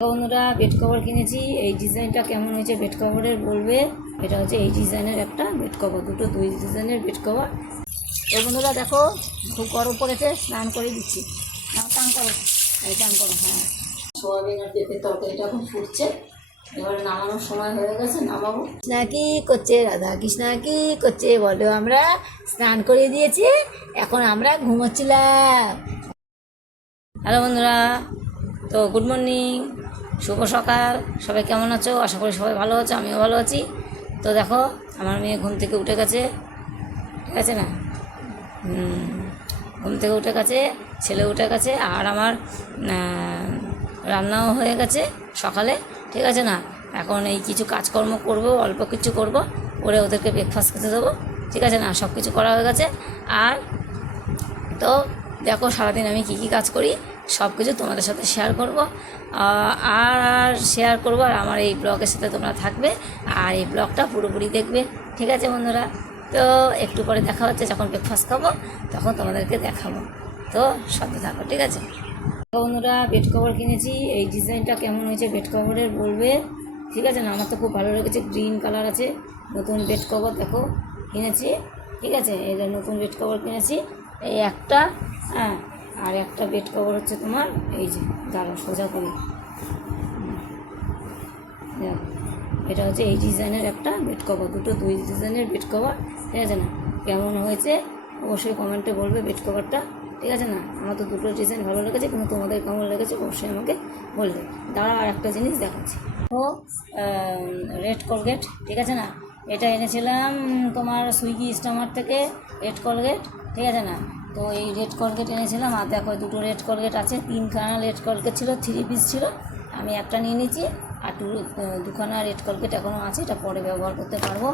বন্ধুরা bed cover কিনেছি। এই ডিজাইনটা কেমন হয়েছে বেড কভারের বলবে। এটা হচ্ছে এই ডিজাইনের একটা বেড কভার, দুই ডিজাইনের বেড কভার। তো বন্ধুরা দেখো, খুব গরম পড়েছে, স্নান করে দিচ্ছি। টান করো, এই টান করো। হ্যাঁ, সোয়াবিন আর পেঁপের তরকারিটা এখন ফুটছে, এবারে নামানোর সময় হয়ে গেছে, নামাবো। কৃষ্ণা কি করছে, রাধা কৃষ্ণা কি করছে বলো। আমরা স্নান করে দিয়েছি, এখন আমরা ঘুমোচ্ছিলাম। হ্যালো বন্ধুরা, তো গুড মর্নিং, শুভ সকাল। সবাই কেমন আছো? আশা করি সবাই ভালো আছো, আমিও ভালো আছি। তো দেখো, আমার মেয়ে ঘুম থেকে উঠে গেছে, ঠিক আছে না? ঘুম থেকে উঠে গেছে, ছেলে উঠে গেছে, আর আমার রান্নাও হয়ে গেছে সকালে, ঠিক আছে না? এখন এই কিছু কাজকর্ম করব, অল্প কিছু করব, করে ওদেরকে ব্রেকফাস্ট খেতে দেবো, ঠিক আছে না? সব কিছু করা হয়ে গেছে। আর তো দেখো, সারাদিন আমি কী কী কাজ করি সব কিছু তোমাদের সাথে শেয়ার করব, আর শেয়ার করবো। আর আমার এই ব্লগের সাথে তোমরা থাকবে, আর এই ব্লগটা পুরোপুরি দেখবে, ঠিক আছে বন্ধুরা? তো একটু পরে দেখা হচ্ছে, যখন ব্রেকফাস্ট খাবো তখন তোমাদেরকে দেখাবো। তো সাথে থাকো, ঠিক আছে? বন্ধুরা বেড কভার কিনেছি। এই ডিজাইনটা কেমন হয়েছে বেড কভারের বলবে, ঠিক আছে না? আমার তো খুব ভালো লেগেছে, গ্রিন কালার আছে। নতুন বেড কভার দেখো কিনেছি, ঠিক আছে? এই নতুন বেড কভার কিনেছি, এই একটা। হ্যাঁ, আর একটা বেড কভার হচ্ছে তোমার এই যে, দাঁড়ো সোজা করি, এটা হচ্ছে এই ডিজাইনের একটা বেড কভার, দুই ডিজাইনের বেড কভার, ঠিক আছে না? কেমন হয়েছে অবশ্যই কমেন্টে বলবে বেড কভারটা, ঠিক আছে না? আমার তো দুটো ডিজাইন ভালো লেগেছে, কিন্তু তোমাদের কেমন লেগেছে অবশ্যই আমাকে বলবে। দাঁড়া, আর একটা জিনিস দেখাচ্ছি। ও রেড কলগেট, ঠিক আছে না? এটা এনেছিলাম তোমার সুইগি স্টামার থেকে, রেড কলগেট, ঠিক আছে না? তো এই রেড কলগেট এনেছিলাম, আর দেখো দুটো রেড কলগেট আছে, 3খানা রেড কলগেট ছিল, 3 পিস ছিল, আমি একটা নিয়ে নিয়েছি। আর দুখানা রেড কলগেট এখনও আছে, এটা পরে ব্যবহার করতে পারবো।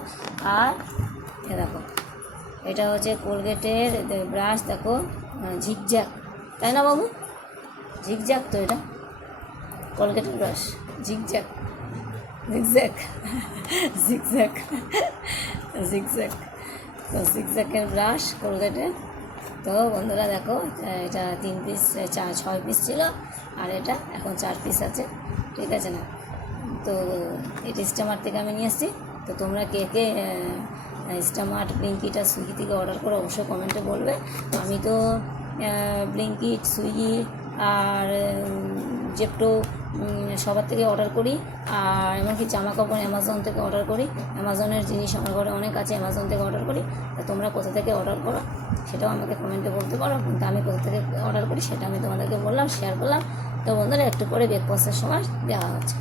আর এ দেখো, এটা হচ্ছে কোলগেটের ব্রাশ, দেখো ঝিকঝ্যাক, তাই না বাবু? ঝিকঝ্যাক তো, এটা কোলগেটের brush, zigzag, zigzag, zigzag, zigzag. তো জিগজ্যাকের ব্রাশ কোলগেটের। তো বন্ধুরা দেখো, এটা 3 পিস, 6 পিস ছিল, আর এটা এখন 4 পিস আছে, ঠিক আছে না? তো এটা স্টামার্ট থেকে আমি নিয়ে এসেছি। তো তোমরা কে কে স্টামার্ট, ব্লিঙ্কিট আর সুইগি থেকে অর্ডার করে অবশ্যই কমেন্টে বলবে। আমি তো ব্লিঙ্কিট, সুইগি আর জেপ্টো সবার থেকে অর্ডার করি, আর এমনকি জামা কাপড় অ্যামাজন থেকে অর্ডার করি। অ্যামাজনের জিনিস আমার ঘরে অনেক আছে, অ্যামাজন থেকে অর্ডার করি। তা তোমরা কোথা থেকে অর্ডার করো সেটাও আমাকে কমেন্টে বলতে পারো, কিন্তু আমি কোথা থেকে অর্ডার করি সেটা আমি তোমাদেরকে বললাম, শেয়ার করলাম। তো বন্ধুরা একটু পরে ব্রেকফাস্টের সময় দেওয়া হচ্ছে।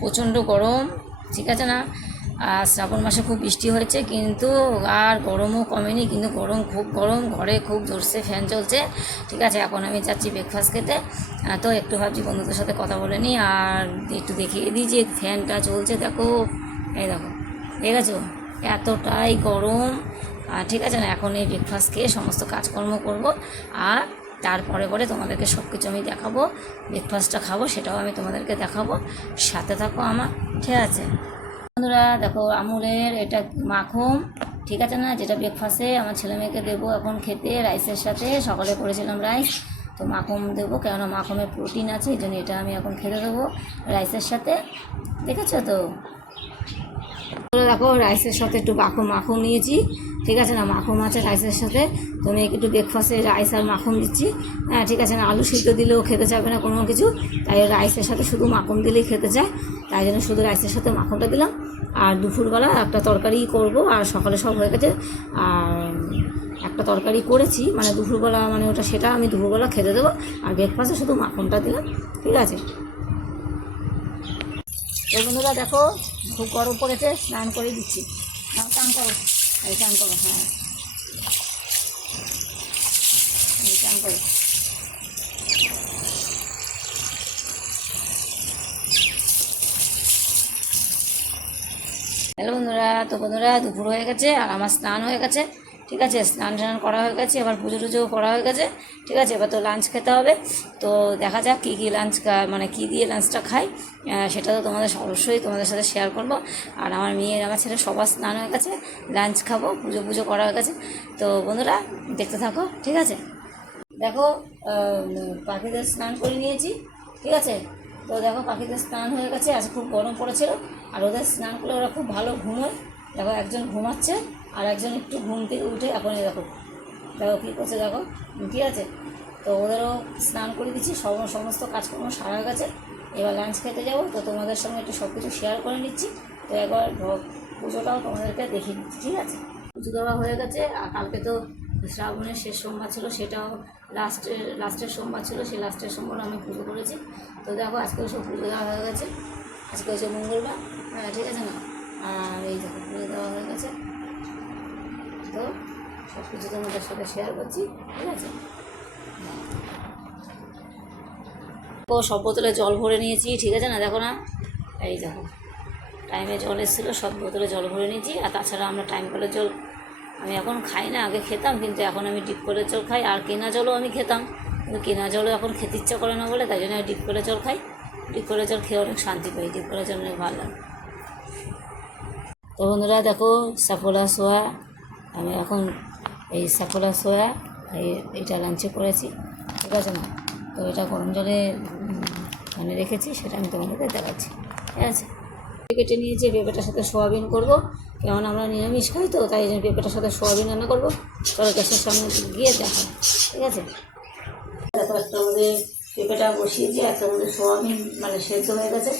প্রচণ্ড গরম, ঠিক আছে না? আর শ্রাবণ মাসে খুব বৃষ্টি হয়েছে, কিন্তু আর গরমও কমেনি, কিন্তু গরম, খুব গরম, ঘরে খুব জোরসে ফ্যান চলছে, ঠিক আছে? এখন আমি যাচ্ছি ব্রেকফাস্ট খেতে। তো একটু ভাবছি বন্ধুদের সাথে কথা বলে নিই, আর একটু দেখিয়ে দিই যে ফ্যানটা চলছে, দেখো, এই দেখো, ঠিক আছে? এতটাই গরম, ঠিক আছে না? এখন এই ব্রেকফাস্ট খেয়ে সমস্ত কাজকর্ম করব, আর তারপরে পরে তোমাদেরকে সব কিছু আমি দেখাবো। ব্রেকফাস্টটা খাবো সেটাও আমি তোমাদেরকে দেখাবো, সাথে থাকো আমার, ঠিক আছে? বন্ধুরা দেখো, আমুলের এটা মাখন, ঠিক আছে না? যেটা ব্রেকফাস্টে আমার ছেলে মেয়েকে দেবো এখন খেতে, রাইসের সাথে। সকালে করেছিলাম রাইস, তো মাখন দেবো, কেননা মাখনের প্রোটিন আছে, এই জন্য এটা আমি এখন খেতে দেবো রাইসের সাথে, দেখেছো তো? দেখো, রাইসের সাথে একটু মাখন নিয়েছি, ঠিক আছে না? মাখন আছে রাইসের সাথে, তো মেয়েকে একটু ব্রেকফাস্টে রাইস আর মাখন দিচ্ছি, হ্যাঁ, ঠিক আছে না? আলু সিদ্ধ দিলেও খেতে চাইবে না কোনো কিছু, তাই রাইসের সাথে শুধু মাখন দিলেই খেতে চায়, তাই জন্য শুধু রাইসের সাথে মাখনটা দিলাম। আর দুপুরবেলা একটা তরকারি করব, আর সকালে সব হয়ে গেছে। আর একটা তরকারি করেছি, মানে দুপুরবেলা, মানে ওটা, সেটা আমি দুপুরবেলা খেতে দেবো, আর ব্রেকফাস্টে শুধু মাখনটা দিলাম, ঠিক আছে? তো বন্ধুরা দেখো, খুব গরম পড়েছে, স্নান করে দিচ্ছি। স্নান করো, এই স্নান করো, হ্যাঁ, এই স্নান করো। হ্যালো বন্ধুরা, তো বন্ধুরা দুপুর হয়ে গেছে, আর আমার স্নান হয়ে গেছে, ঠিক আছে? স্নান করা হয়ে গেছে, এবার পুজো টুজোও করা হয়ে গেছে, ঠিক আছে? এবার তো লাঞ্চ খেতে হবে। তো দেখা যাক কী কী লাঞ্চ, মানে কী দিয়ে লাঞ্চটা খাই, সেটা তো তোমাদের অবশ্যই তোমাদের সাথে শেয়ার করব। আর আমার মেয়ের, আমার ছেলে সবার স্নান হয়ে গেছে, লাঞ্চ খাবো, পুজো করা হয়ে গেছে। তো বন্ধুরা দেখতে থাকো, ঠিক আছে? দেখো, পাখিদের স্নান করে নিয়েছি, ঠিক আছে। তো দেখো পাখিদের স্নান হয়ে গেছে, আজ খুব গরম পড়েছিল, আর ওদের স্নান করলে ওরা খুব ভালো ঘুমোয়। দেখো একজন ঘুমাচ্ছে আর একজন একটু ঘুম থেকে উঠে এখন দেখো দেখো কী করছে দেখো, ঠিক আছে। তো ওদেরও স্নান করে দিচ্ছি, সমস্ত কাজকর্ম সারা হয়ে গেছে। এবার লাঞ্চ খেতে যাবো, তো তোমাদের সঙ্গে একটু সব কিছু শেয়ার করে নিচ্ছি। তো একবার পুজোটাও তোমাদেরকে দেখিয়ে দিচ্ছি, ঠিক আছে। পুজো দেওয়া হয়ে গেছে, আর কালকে তো শ্রাবণের শেষ সোমবার ছিল, সেটাও লাস্টের সোমবার ছিল, সেই লাস্টের সোমবার আমি পুজো করেছি। তো দেখো আজকে সব পুজো দেওয়া হয়ে গেছে, আজকে হচ্ছে মঙ্গলবার, হ্যাঁ ঠিক আছে না। আর এই দেখো পুজো দেওয়া হয়ে গেছে, তো সব কিছু তোমাদের সাথে শেয়ার করছি, ঠিক আছে। ও সব বোতলে জল ভরে নিয়েছি, ঠিক আছে না, দেখো না, এই দেখো টাইমে জল এসেছিলো, সব বোতলে জল ভরে নিয়েছি। আর তাছাড়া আমরা টাইম কলের জল আমি এখন খাই না, আগে খেতাম, কিন্তু এখন আমি ডিপ কলের জল খাই। আর কেনা জলও আমি খেতাম, কিন্তু কেনা জলও এখন খেতে ইচ্ছা করে না বলে, তাই জন্য ডিপ কলের জল খাই। ডিপ কলের জল খেয়ে অনেক শান্তি পাই, ডিপ কলের জল অনেক ভালো লাগে। তো বন্ধুরা দেখো সাফোলা সোয়া, আমি এখন এই সাফোলা সোয়া এইটা লাঞ্চে করেছি, ঠিক আছে না। তো এটা গরম জলে মানে রেখেছি, সেটা আমি তোমাদেরকে দেখাচ্ছি, ঠিক আছে। কেটে নিয়েছি, পেঁপেটার সাথে সোয়াবিন করবো, কেমন আমরা নিরামিষ খাই, তো তাই জন্য পেঁপেটার সাথে সোয়াবিন রান্না করবো। তবে গ্যাসের সামনে গিয়ে দেখা, ঠিক আছে। দেখো একটা মধ্যে পেঁপেটা বসিয়ে দিয়ে একটা মধ্যে সোয়াবিন মানে সেদ্ধ হয়ে গেছে,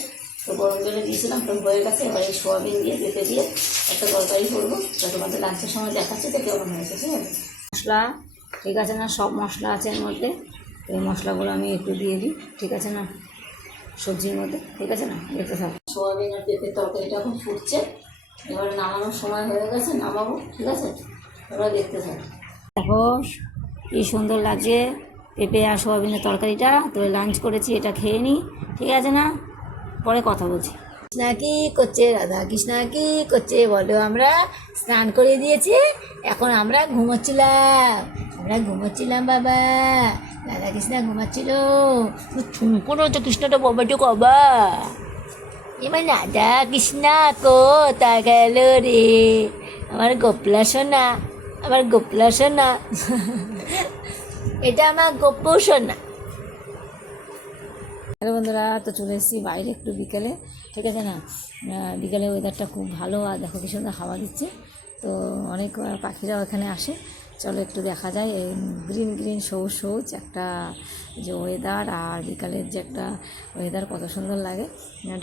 তো গরম জলে দিয়েছিলাম, তো হয়ে গেছে। এবার এই সোয়াবিন দিয়ে পেঁপে দিয়ে একটা তরকারি করবো, তো তোমাদের লাঞ্চের সময় দেখাচ্ছে তো কেমন হয়েছে, ঠিক আছে। মশলা ঠিক আছে না, সব মশলা আছে এর মধ্যে, এই মশলাগুলো আমি একটু দিয়ে দিই, ঠিক আছে না, সবজির মধ্যে, ঠিক আছে না। দেখতে থাক, সোয়াবিন আর পেঁপের তরকারিটা এখন ফুটছে, এবারে নামানোর সময় হয়ে গেছে, নামাবো, ঠিক আছে। এবার দেখতে থাক, দেখো কি সুন্দর লাগছে পেঁপে আর সোয়াবিনের তরকারিটা। তো লাঞ্চ করেছি, এটা খেয়ে নিই, ঠিক আছে না, পরে কথা বলছি। কৃষ্ণা কি করছে, রাধা কৃষ্ণা কি করছে বলো, আমরা স্নান করে দিয়েছি, এখন আমরা ঘুমোচ্ছিলাম বাবা, রাধা কৃষ্ণা ঘুমাচ্ছিল। কোনো তো কৃষ্ণটা বাবাটা কবা, এবার রাধা কৃষ্ণা কোথায় গেল রে, আমার গোপলা সোনা, আমার গোপলা সোনা, এটা আমার গোপু সোনা। হ্যালো বন্ধুরা, তো চলে এসেছি বাইরে একটু বিকেলে, ঠিক আছে না। বিকেলে ওয়েদারটা খুব ভালো, আর দেখো কি সুন্দর হাওয়া দিচ্ছে, তো অনেক পাখিরাও এখানে আসে। চলো একটু দেখা যায়, এই গ্রিন গ্রিন সবুজ সবুজ একটা যে ওয়েদার, আর বিকালের যে একটা ওয়েদার কত সুন্দর লাগে,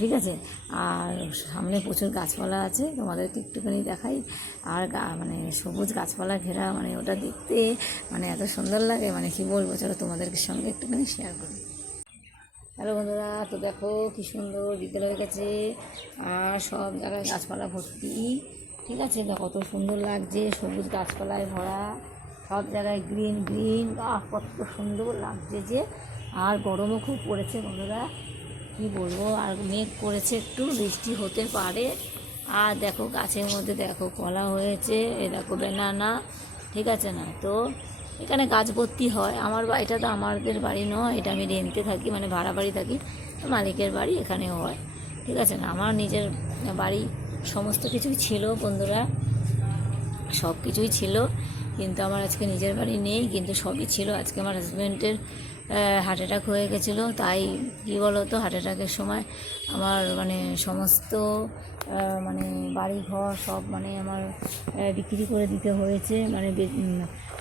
ঠিক আছে। আর সামনে প্রচুর গাছপালা আছে, তোমাদেরকে একটুখানি দেখাই। আর মানে সবুজ গাছপালা ঘেরা, মানে ওটা দেখতে মানে এত সুন্দর লাগে, মানে কি বলবো, চলো তোমাদেরকে সঙ্গে একটুখানি শেয়ার করি। হ্যালো বন্ধুরা, তো দেখো কি সুন্দর বিকেল হয়ে গেছে, আর সব জায়গায় গাছপালা ভর্তি, ঠিক আছে। কত সুন্দর লাগছে, সবুজ গাছপালায় ভরা, সব জায়গায় গ্রিন গ্রিন, কত সুন্দর লাগছে যে। আর গরমও খুব পড়েছে বন্ধুরা, কি বলবো, আর মেঘ করেছে, একটু বৃষ্টি হতে পারে। আর দেখো গাছের মধ্যে দেখো কলা হয়েছে, এ দেখো বেনানা, ঠিক আছে না। তো এখানে গাছ ভর্তি হয়, আমার এটা তো আমাদের বাড়ি নয়, এটা আমি রেন্টে থাকি, মানে ভাড়া বাড়ি থাকি, মালিকের বাড়ি এখানেও হয়, ঠিক আছে না। আমার নিজের বাড়ি সমস্ত কিছুই ছিল বন্ধুরা, সব কিছুই ছিল, কিন্তু আমার আজকে নিজের বাড়ি নেই, কিন্তু সবই ছিল। আজকে আমার হাজব্যান্ডের হার্ট অ্যাটাক হয়ে গেছিলো, তাই কী বলো তো, হার্ট অ্যাটাকের সময় আমার মানে সমস্ত মানে বাড়ি ঘর সব মানে আমার বিক্রি করে দিতে হয়েছে, মানে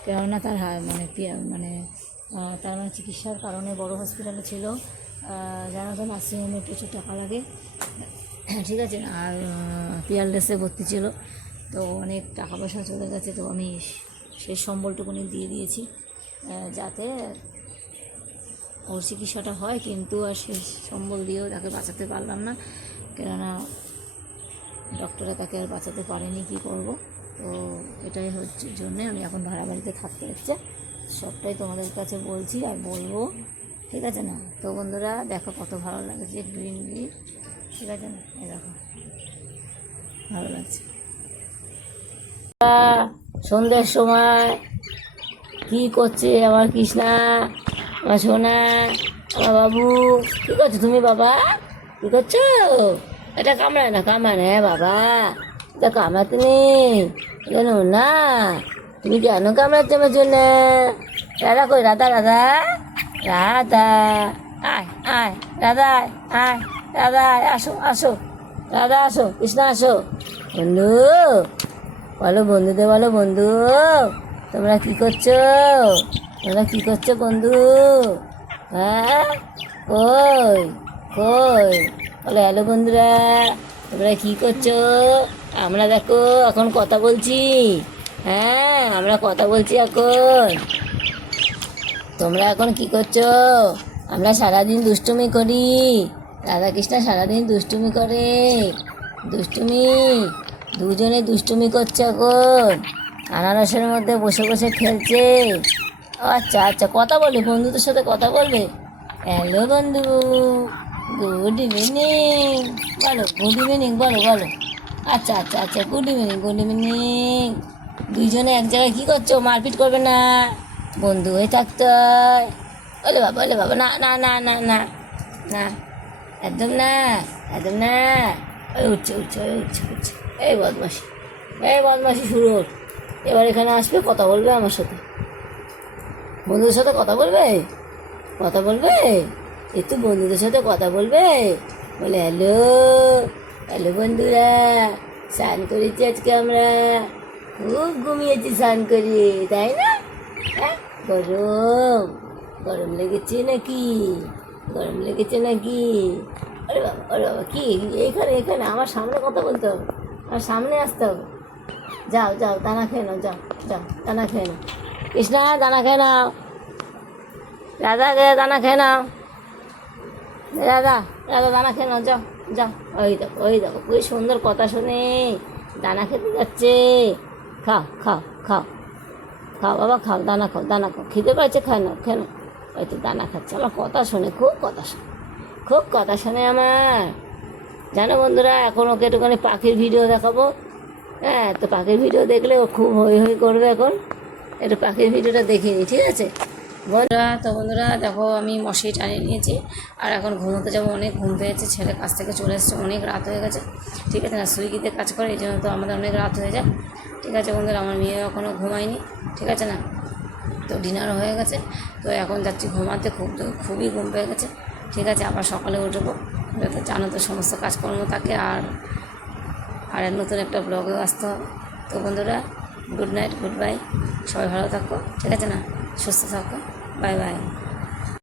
কেননা তার মানে তার মানে চিকিৎসার কারণে বড় হসপিটালে ছিল, জানো তো নার্সিংহোমে প্রচুর টাকা লাগে, ঠিক আছে। আর পিয়ারলেসে ভর্তি ছিল, তো অনেক টাকা পয়সা চলে গেছে, তো আমি সেই সম্বলটুকুনি দিয়ে দিয়েছি যাতে ওর চিকিৎসাটা হয়, কিন্তু আর সেই সম্বল দিয়েও তাকে বাঁচাতে পারলাম না, কেননা ডক্টরে তাকে আর বাঁচাতে পারেনি, কী করব। তো এটাই হচ্ছে জন্যে আমি এখন ভাড়া বাড়িতে থাকতে হচ্ছে, সবটাই তোমাদের কাছে বলছি আর বলবো, ঠিক আছে না। তো বন্ধুরা দেখো কত ভালো লাগছে, গ্রিন গ্রিন, ঠিক আছে না, এই দেখো ভালো লাগছে। সন্ধ্যের সময় কি করছে আমার কৃষ্ণা, আমার সোনা, আমার বাবু, কী করছো তুমি বাবা, কী করছো, এটা কামড়ায় না, হ্যাঁ বাবা, এটা কামড়াতে নেই, কেন না, তুমি কেন কামড়াচ্ছ আমার জন্য, রাধা কই, রাধা রাধা রাধা, আয় আয় রাধা আয়, রাধা আসো আসো, রাধা আসো, কৃষ্ণা আসো। বন্ধু বলো, বন্ধুদের বলো, বন্ধু তোমরা কি করছো? তোমরা কি করছো বন্ধু? হ্যাঁ, কই কই বলো হ্যালো বন্ধুরা, তোমরা কি করছো? আমরা দেখো এখন কথা বলছি। হ্যাঁ, আমরা কথা বলছি এখন। তোমরা এখন কি করছো? আমরা সারাদিন দুষ্টুমি করি। রাধাকৃষ্ণ সারাদিন দুষ্টুমি করে। দুষ্টুমি, দুজনে দুষ্টুমি করছে এখন। আনারসের মধ্যে বসে বসে খেলছে। আচ্ছা আচ্ছা, কথা বলবে, বন্ধুদের সাথে কথা বলবে। হ্যালো বন্ধু, গুড ইভিনিং বলো, গুড ইভিনিং বলো বলো। আচ্ছা আচ্ছা আচ্ছা, গুড ইভিনিং গুড ইভিনিং। দুইজনে এক জায়গায় কী করছো? মারপিট করবে না, বন্ধু হয়ে থাকতে হয়। বলে বাবা, না না না না না না, একদম না, একদম না। ওই উঠছে উঠছে, ওই উঠছে উঠছে। এই বদমাসি, এই বদমাসি শুরু হল। এবার এখানে আসবে, কথা বলবে আমার সাথে, বন্ধুদের সাথে কথা বলবে, কথা বলবে একটু, বন্ধুদের সাথে কথা বলবে। বলে হ্যালো, হ্যালো বন্ধুরা, স্নান করেছি আজকে আমরা, খুব ঘুমিয়েছি স্নান করি, তাই না? হ্যাঁ, গরম, গরম লেগেছে নাকি? গরম লেগেছে নাকি? ওরে বাবা কি এইখানে, এখানে আমার সামনে কথা বলতে হবে, আমার সামনে আসতে হবে। যাও যাও, দানা খেয়ে নাও, যাও যাও, দানা খেয়ে নাও। কৃষ্ণা দানা খেয়ে নাও, রাধা দানা খেয়ে নাও, রাধা রাধা দানা খেয়ে নাও, যাও যাও। ওই দেখো খুবই সুন্দর কথা শুনে দানা খেতে যাচ্ছে। খাও খাও খাও, খাও বাবা খাও, দানা খাও, দানা খাও, খিদে পাচ্ছে, খায় নাও খেয়ে নাও। ওই তো দানা খাচ্ছে, আমার কথা শোনে, খুব কথা শোনে, খুব কথা শোনে আমার। জানো বন্ধুরা, এখন ওকে একটুখানি পাখির ভিডিও দেখাবো। হ্যাঁ, তো পাখির ভিডিও দেখলে ও খুব হই হই করবে। এখন একটু পাখির ভিডিওটা দেখিনি, ঠিক আছে বন্ধুরা? তো বন্ধুরা দেখো, আমি মশারি টানিয়ে নিয়েছি আর এখন ঘুমোতে যাবো। অনেক ঘুম পেয়েছে, ছেলে কাছ থেকে চলে এসছে, অনেক রাত হয়ে গেছে, ঠিক আছে না? সুইগিতে কাজ করে, এই জন্য তো আমাদের অনেক রাত হয়ে যায়, ঠিক আছে বন্ধুরা? আমার মেয়ে এখনও ঘুমায়নি, ঠিক আছে না? তো ডিনারও হয়ে গেছে, তো এখন যাচ্ছি ঘুমাতে, খুবই ঘুম পেয়ে গেছে, ঠিক আছে? আবার সকালে উঠবো, তো জানো তো সমস্ত কাজকর্ম থাকে, আর নতুন একটা ব্লগেও আসতে হবে। তো বন্ধুরা, গুড নাইট, গুড বাই, সবাই ভালো থাকো, ঠিক আছে না? সুস্থ থাকো, বাই বাই।